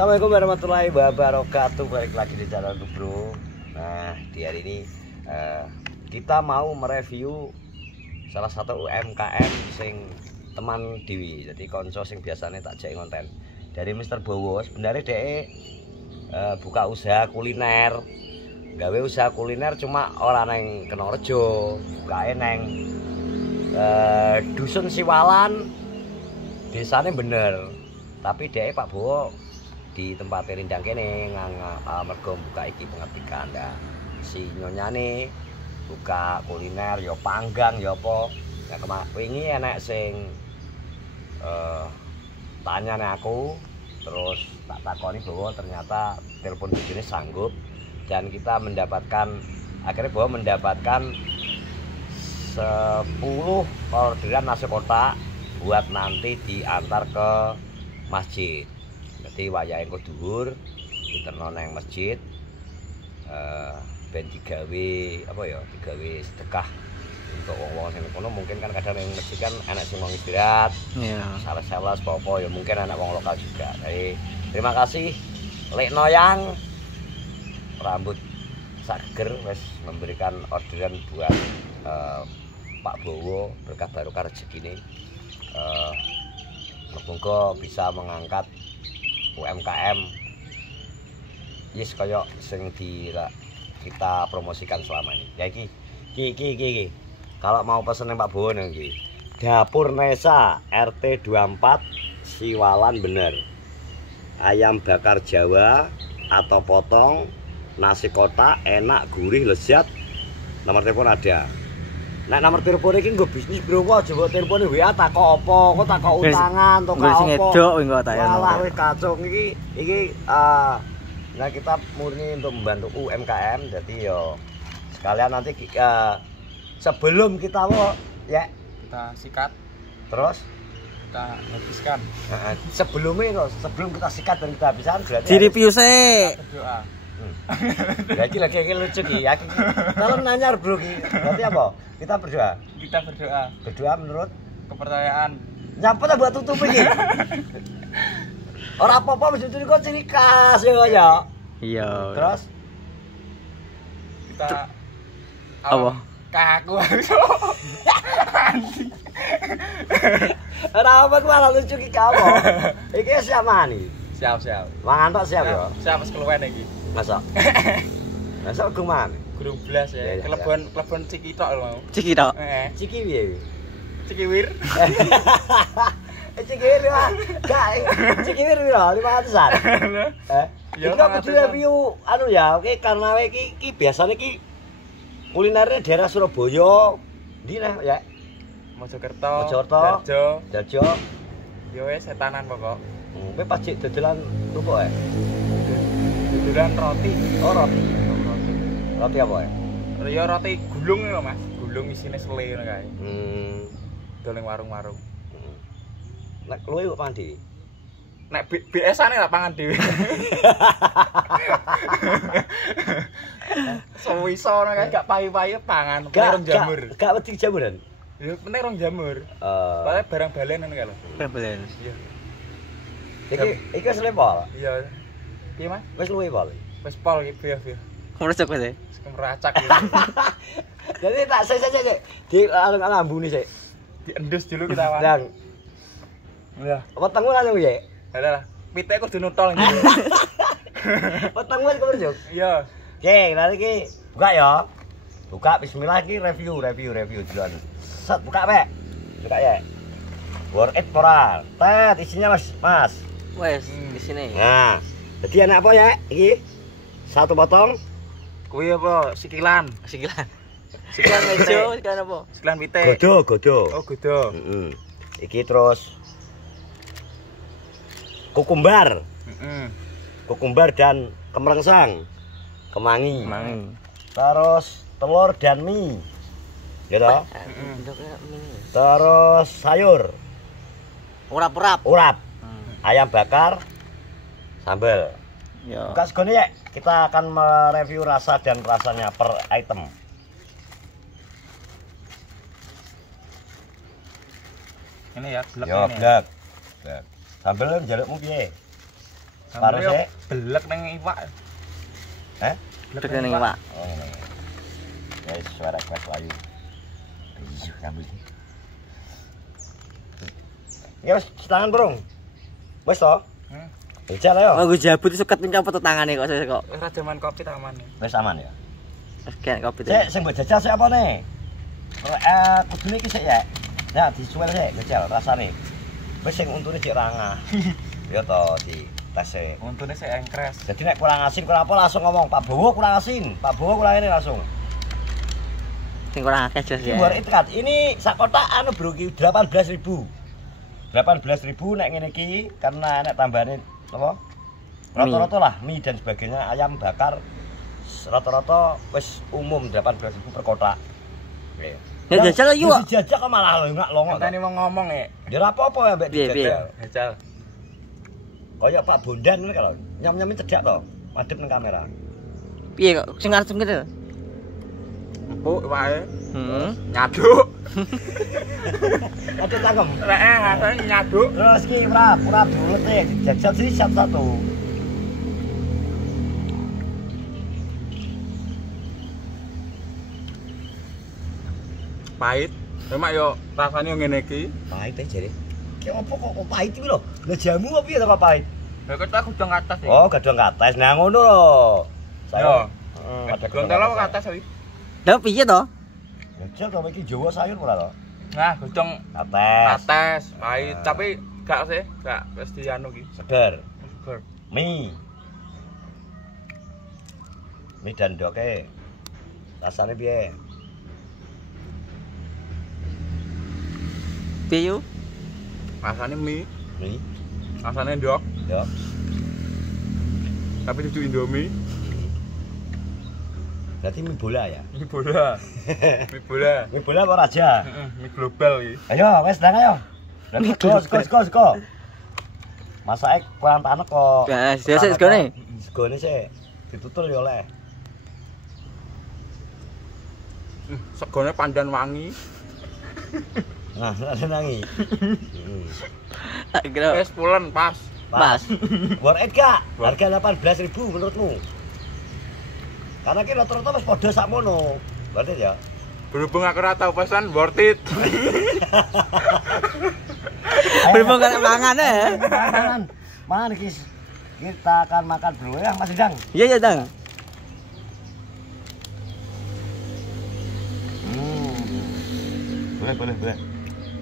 Assalamualaikum warahmatullahi wabarakatuh. Balik lagi di channelku bro. Nah di hari ini kita mau mereview salah satu UMKM sing teman Dewi. Jadi konco sing biasanya tak jek konten dari Mr. Bowo. Sebenarnya dia buka usaha kuliner, gawe usaha kuliner cuma orang neng Kenorejo, bukae neng dusun Siwalan, desanya bener. Tapi dia Pak Bowo di tempat rindang kene mergo buka iki pengetikan. Nah, si nyonya nih buka kuliner ya panggang ya apa. Nah wingi enek sing tanyane aku, terus tak takoni bahwa ternyata telepon bojone sanggup dan kita akhirnya bahwa mendapatkan 10 orderan nasi kotak buat nanti diantar ke masjid. Jadi wayahe engko dhuwur diterno nang masjid, ben digawe apa ya, digawe sedekah untuk wong-wong sing kono. Mungkin kan kadang yang masjid kan anak sing wong istirahat, salah-salah apa ya, mungkin anak wong lokal juga. Jadi terima kasih Lek Noyang rambut sager wis memberikan orderan buat Pak Bowo, berkah barokah rezekine. Semoga bisa mengangkat UMKM yes kaya sing kita promosikan selama ini. Ya iki. Kalau mau pesen Pak Bowo iki. Dapur Nesa RT 24 Siwalan bener. Ayam bakar Jawa atau potong, nasi kotak enak, gurih, lezat. Nomor telepon ada. Nek nomor telepon iki nggo bisnis bro, kok aja mbok telepone WA takok apa, kok takok utangan, takok apa. Wis ngedok engko tak ya. Walah wis kacung iki nah kita murni untuk membantu UMKM. Jadi yo sekalian nanti sebelum kita ya kita sikat terus kita habiskan. Sebelum kita sikat dan kita habiskan berarti di review sih. Berdoa. Lagi lucu ki. Kalau nanya bro ki, berarti apa? Kita berdoa. Berdoa menurut kepercayaan. Nyapa tak buat tutup iki. Ora apa-apa wis itu kok ciri khas ya. Iya. Terus kita apa? Kaku. Ora apa malah lucu ki kamu. Iki siap mani. Siap. Mangan tok siap ya. Siap wis keluwen iki. Masa kuman. Gurung blas ya. Klebon ciki tok lho mau. Ciki tok. Ciki piye? Ciki wir. Ciki wir ya. Ciki wir piro? 500-an. Iki aku review anu ya, oke karena iki biasane iki kulinernya daerah Surabaya. Ndi ya? Mojokerto. Darjo. Yo wis setanan pokok. Kowe pas cek dodolan rupuk Dodolan roti. Oh, roti. Roti apa ya? Ya roti gulung lho Mas. Gulung isine sele ngono kae. Doling warung-warung. Nek luwe kok pangan dhewe. Nek BS-ane tak pangan dhewe. Sewiso ngono kae gak payu-payu pangan, penting jamur. Gak wedi jamuran. Ya penting rong jamur. Soale barang balen ngono kae lho. Barang balen. Iya. Iki wis lepol. Iya. Piye Mas? Wis luwe pol. Wis pol iki piye. Meracak wis. Meracak. Jadi tak sik di lambune sik. Diendus dulu kita Mas. Lang. Ya. Wetengmu langsung piye? Lah, pite kudu nutol iki. Wetengmu wis kemerjuk. Iya. Oke, nanti iki buka ya. Buka bismillah iki review duluan. Set buka Pak. Buka ya. Worth it ora? Tet isinya Mas. Wes, di sini. Nah, jadi enak apa ya? Iki satu potong. Kuwi apa? Sikilan. Sikilan mejo, sikilan apa? Sikilan pite. Godo. Oh, godo. Iki terus kukumbar. Kukumbar dan kemerengsang. Kemangi. Terus telur dan mie. Gitu. Terus sayur. Urap. Ayam bakar, sambal. Ya. Buka segini ya, kita akan mereview rasa dan rasanya per item. Ini ya, blek Ya, ini. blek. Sambal njalukmu piye? Separuh sik. Belek nang iwak. Heh? Belek ning Pak. Oh ngene. Guys, suara kelas layu. Iya, kabel. Ya wis tangan burung. Wis to? Ejal ayo. Oh, gue jabut suket mencopot tangane kok saya kok. Ora jaman kopi ta aman. Wis aman ya. Kayak kopi tuh. Sik sing mbok jajal sik apa ne? Kudune iki sik ya. Nah, disuwel sik jajal rasane. Wis sing untune cek rangah. Ya to di tes sik. Untune sik engkres. Jadi nek kurang asin kurang apa langsung ngomong Pak Bowo kurang asin, Pak Bowo kurang ini langsung. Sing kurang akeh jos ya. Luar itikat. Ini sak kotak anu bro ki 18.000. 18.000 nek ngene iki karena nek tambahane apa? Rata-rata lah mie dan sebagainya, ayam bakar rata-rata wis umum 18.000 per kotak. Nggih. Ya jajal yo. Dijajak kok malah enggak longo. Enteni mau ngomong ya. Ya ora apa-apa ya mbek Piye, piye? dijajal. Jajal. Kaya Pak Bondan ngene kalau nyam-nyami cedhak to, madhep nang kamera. Piye kok sing arep ngene? Empuk wae. Nyaduk. Ada cangkem. Rasane nyaduk. Terus ki pura bulet e dijajal sih satu-satu. Pahit. Memang yo rasane ngene iki. Pahit aja deh. Ki opo kok pahit iki lho? Lah jamu apa piye to kok pahit? Lha kok aku jeng atas iki. Oh, gadong kates. Nah ngono lho. Saya. Ada Gontol ke atas iki. Lah piye to? Jajal to iki Jawa sayur ora to? Nah, gocong Kates. atas, pahit, tapi gak sih, gak mesti anu iki. Seger. Seger. Mie. Mie dan doke. Rasane piye? Piye yo? Rasane mie, Mie. rasane ndok, Yo. tapi dudu Indomie. Berarti mie bola ya? Mie bola. Mie bola. Mie bola apa raja? Heeh, mie global iki. Ayo, wes ndang ayo. Sko. Masake kurang tanek kok. Ya, sik segone. Segone sik. Ditutul ya oleh. Segone pandan wangi. Nah, ada nangi. Tak kira. Wes pulen pas. Pas. Worth it gak? Harga 18.000 menurutmu? Karena ki rata-rata wis padha sakmono. Worth it ya? Berhubung aku ora tau pesan worth it. Berhubung kan mangan ya. Mangan iki. Kita akan makan dulu ya, Mas Dang. Iya ya, Dang. Boleh.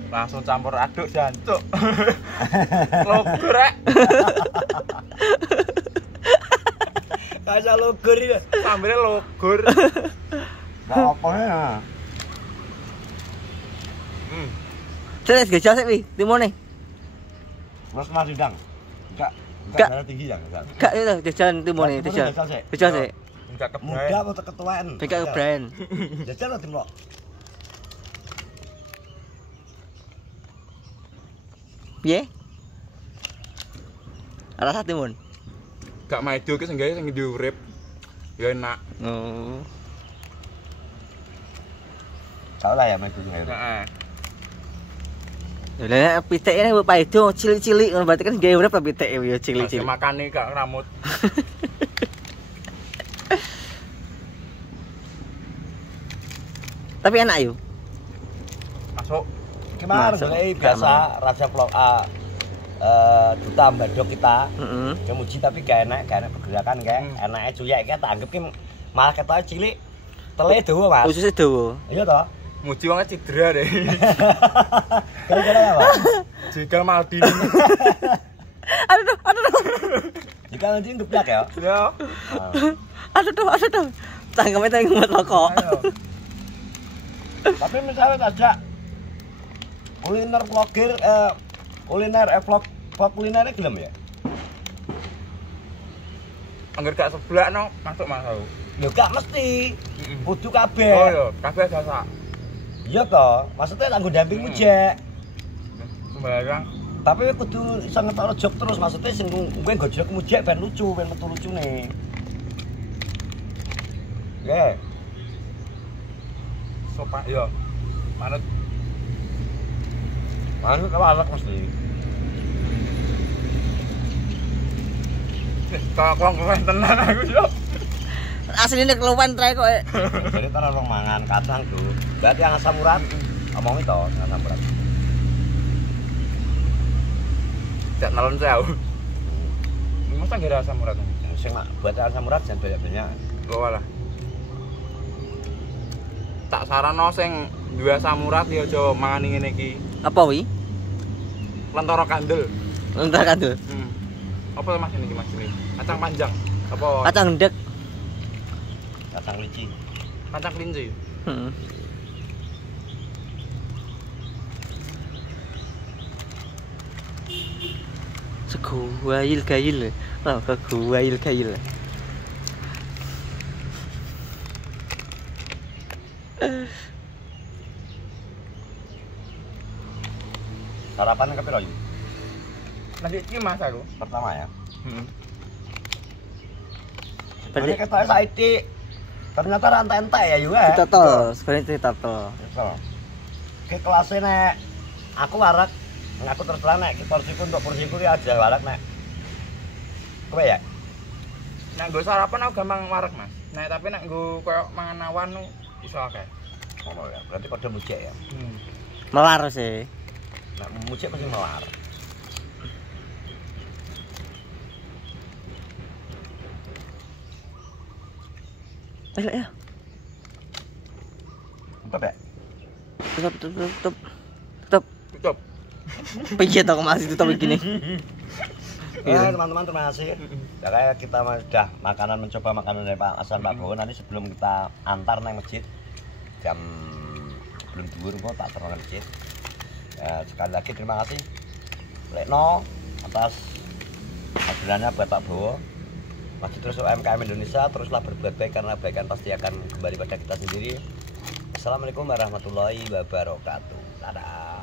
Langsung campur aduk jancuk. Logur rek. Kayak logur ya. Sambelnya logur. Enggak apa ya. Terus gejal sik wi, timone. Mas Dang. Enggak Enggak. darah tinggi ya, enggak. Gak yo jajan timone, jajal. Jajal sik. Enggak kebae. Muda apa ketuaan? Beka brand. Jajal tim lo. Piye? Rasa timun. Gak maido ki sing gawe sing diurip. Ya enak. Oh. Salah ya mas itu. Heeh. Lah pitik ini mbok paido cilik-cilik ngono berarti kan gawe urip ta pitik yo cilik-cilik. Makane gak ngeramut. Tapi enak yo. Masuk. Kemarin Masuk. mulai biasa raja vlog duta badok kita. Heeh. Kemuji tapi gak enak pergerakan kayak enaknya cuyek kayak tak anggap ki malah ketoke cilik. Tele dawa Mas. Ususnya dawa. Iya toh? Muji wong cedera deh. Gara-gara apa? Jika Maldini. Aduh. Jika nanti ngeblak ya. Ya. Aduh. Cangkeme teng ngemot rokok. Ayo. Tapi misalnya saja kuliner vlogger vlog kulinernya gelem ya? Angger gak seblak no, masuk. Ya gak mesti. Kudu Oh kabeh. iya, kabeh jasa. Iya toh, maksudnya tanggung dampingmu jek. Sembarang. Tapi kudu iso ngetokno job terus, maksudnya sing kowe gojlokmu jek ben lucu, ben metu lucune. Nggih. Sopan iya. Manut Manut apa anak mesti. Kok tenan aku yo. Asline keluwen trae kok. Jadi taruh orang mangan kacang tuh. Berarti yang asam urat. Omong itu asam urat. Jak nalon saya. Masa nggak ada asam urat? Sing buat asam urat jangan banyak-banyak. Oh alah. Tak sarano sing duwe asam urat ya aja mangan ngene iki. Apa wi? Lentoro kandel. Entar kandel. Apa Mas ini Mas ini? Kacang panjang. Apa? Kacang ndek. Kacang lici. Kacang kelinci. Heeh. Sego gayil. Wah, sego gayil. Sarapan ke piro iki? Nanti iki Mas aku. Pertama ya. Heeh. Berarti ketoke saiki. Ternyata rantai-rantai ya juga. Ditotol, sebenarnya ditotol. Betul. Ke kelasnya nek aku warak, aku terus terang nek porsiku untuk porsiku ya aja warak nek. Kowe ya? Nek nggo sarapan aku gampang warak Mas. Nek tapi nek nggo koyo mangan awan nu iso akeh. Oh ya, berarti kode mujek ya. Melar sih. Nek mujek pasti melar. Elek ya. Tetep ya? Tutup. Tutup. Pijet aku masih tutup begini. Teman-teman terima kasih. Ya kayak kita sudah mencoba makanan dari Pak Hasan Pak Bowo. Nanti sebelum kita antar nang masjid jam belum dhuwur kok tak terang masjid. Sekali lagi terima kasih Lekno atas hadirnya buat Pak Bowo. Masih terus UMKM Indonesia, teruslah berbuat baik karena kebaikan pasti akan kembali pada kita sendiri. Assalamualaikum warahmatullahi wabarakatuh. Dadah.